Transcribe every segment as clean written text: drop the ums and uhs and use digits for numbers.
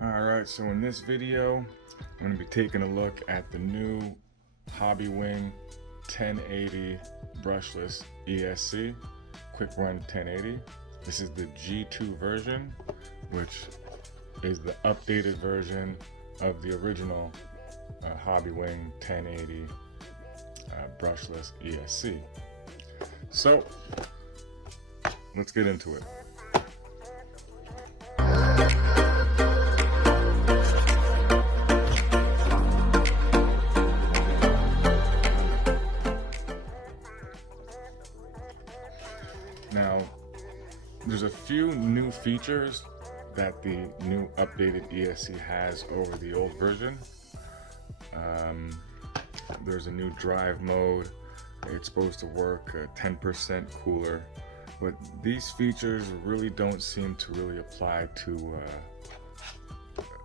Alright, so in this video, I'm going to be taking a look at the new Hobbywing 1080 brushless ESC, Quick Run 1080. This is the G2 version, which is the updated version of the original Hobbywing 1080 brushless ESC. So, let's get into it. Now, there's a few new features that the new updated ESC has over the old version. There's a new drive mode. It's supposed to work 10% cooler, but these features really don't seem to really apply to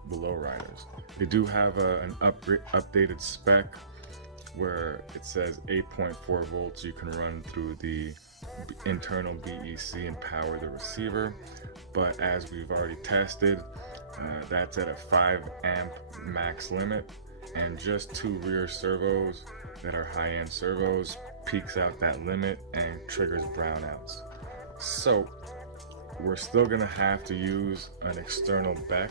the Lowriders. They do have an updated spec where it says 8.4 volts you can run through the internal BEC and power the receiver, but as we've already tested, that's at a 5 amp max limit, and just 2 rear servos that are high-end servos peaks out that limit and triggers brownouts. So we're still gonna have to use an external BEC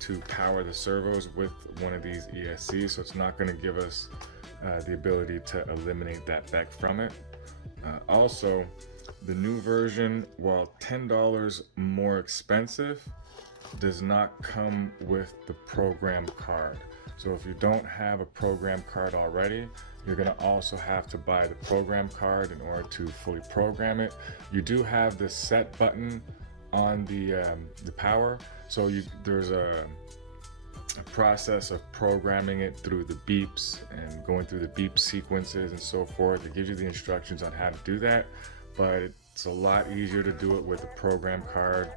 to power the servos with one of these ESCs, so it's not gonna give us the ability to eliminate that BEC from it. Also, the new version, while $10 more expensive, does not come with the program card. So if you don't have a program card already, you're going to also have to buy the program card in order to fully program it. You do have the set button on the power, so there's a process of programming it through the beeps and going through the beep sequences and so forth. It gives you the instructions on how to do that, but it's a lot easier to do it with a program card,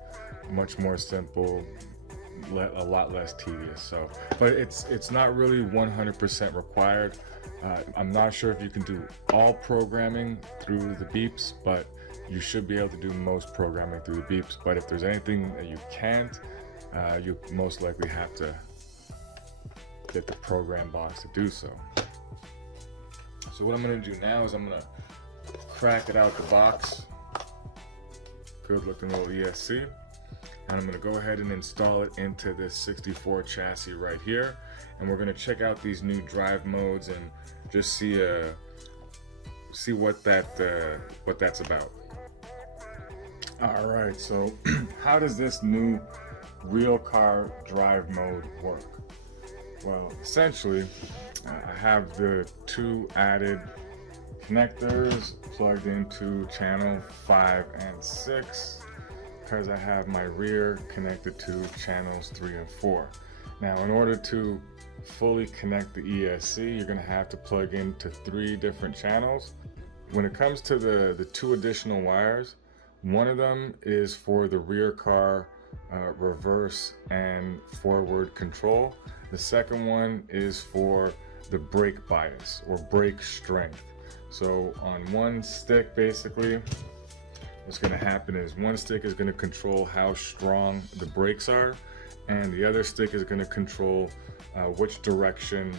much more simple, a lot less tedious. So, but it's not really 100% required. I'm not sure if you can do all programming through the beeps, but you should be able to do most programming through the beeps. But if there's anything that you can't, you most likely have to get the program box to do so. So what I'm going to do now is I'm going to crack it out the box. Good looking little ESC. And I'm going to go ahead and install it into this 64 chassis right here. And we're going to check out these new drive modes and just see what that's about. All right, so how does this new real car drive mode work? Well, essentially, I have the 2 added connectors plugged into channel 5 and 6 because I have my rear connected to channels 3 and 4. Now, in order to fully connect the ESC, you're going to have to plug into 3 different channels. When it comes to the 2 additional wires, one of them is for the rear car reverse and forward control. The second one is for the brake bias or brake strength. So on one stick, basically, what's going to happen is one stick is going to control how strong the brakes are, and the other stick is going to control which direction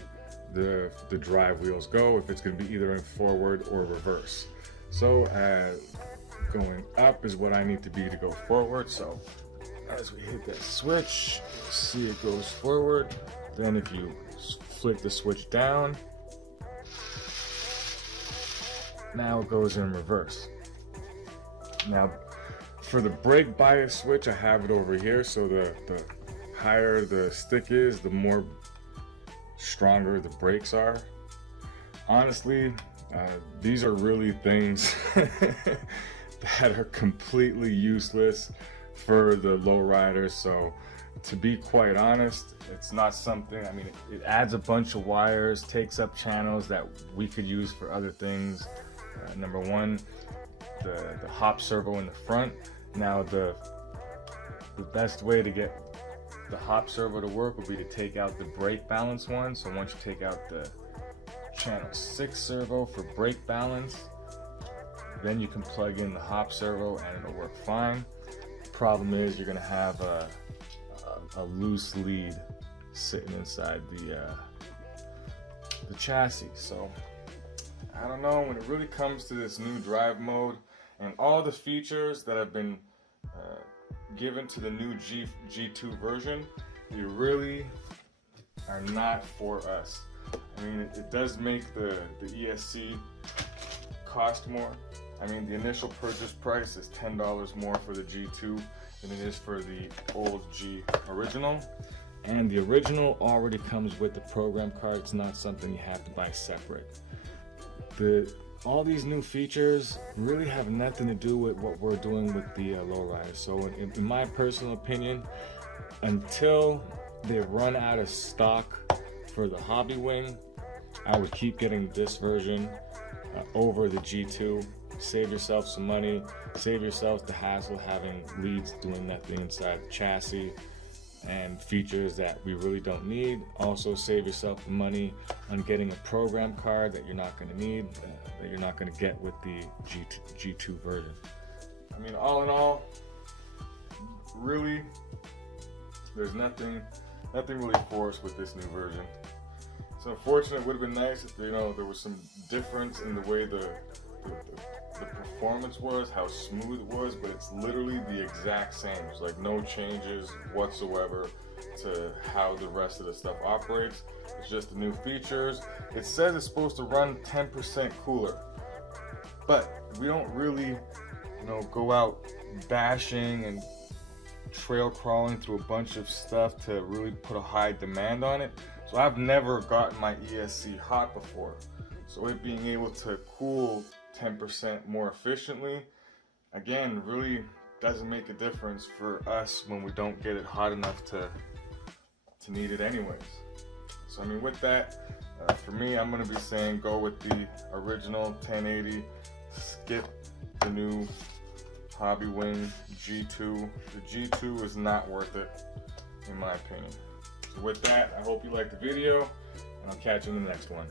the drive wheels go, if it's going to be either in forward or reverse. So going up is what I need to be to go forward. So as we hit that switch, see it goes forward. Then if you flick the switch down, now it goes in reverse. Now for the brake bias switch, I have it over here. So the higher the stick is, the more stronger the brakes are. Honestly, these are really things that are completely useless for the Lowriders. So to be quite honest, it's not something, I mean, it adds a bunch of wires, takes up channels that we could use for other things. Number one, the hop servo in the front. Now the best way to get the hop servo to work would be to take out the brake balance one. So once you take out the channel 6 servo for brake balance, then you can plug in the hop servo and it'll work fine. The problem is you're going to have a a loose lead sitting inside the chassis. So I don't know, when it really comes to this new drive mode and all the features that have been given to the new G2 version, they really are not for us. I mean, it does make the ESC cost more. I mean, the initial purchase price is $10 more for the G2 than it is for the old G original. And the original already comes with the program card. It's not something you have to buy separate. All these new features really have nothing to do with what we're doing with the Lowriders. So in my personal opinion, until they run out of stock for the Hobbywing, I would keep getting this version over the G2. Save yourself some money, save yourself the hassle of having leads doing nothing inside the chassis and features that we really don't need. Also save yourself the money on getting a program card that you're not going to need, that you're not going to get with the G2 version. I mean, all in all, really, there's nothing really for us with this new version. So unfortunately, it would have been nice if, you know, there was some difference in the way the performance was, how smooth it was, but it's literally the exact same. There's like no changes whatsoever to how the rest of the stuff operates. It's just the new features. It says it's supposed to run 10% cooler, but we don't really, you know, go out bashing and trail crawling through a bunch of stuff to really put a high demand on it. So I've never gotten my ESC hot before. So it being able to cool 10% more efficiently, again, really doesn't make a difference for us when we don't get it hot enough to need it anyways. So I mean, with that, for me, I'm going to be saying go with the original 1080, skip the new Hobbywing G2. The G2 is not worth it, in my opinion. So with that, I hope you liked the video, and I'll catch you in the next one.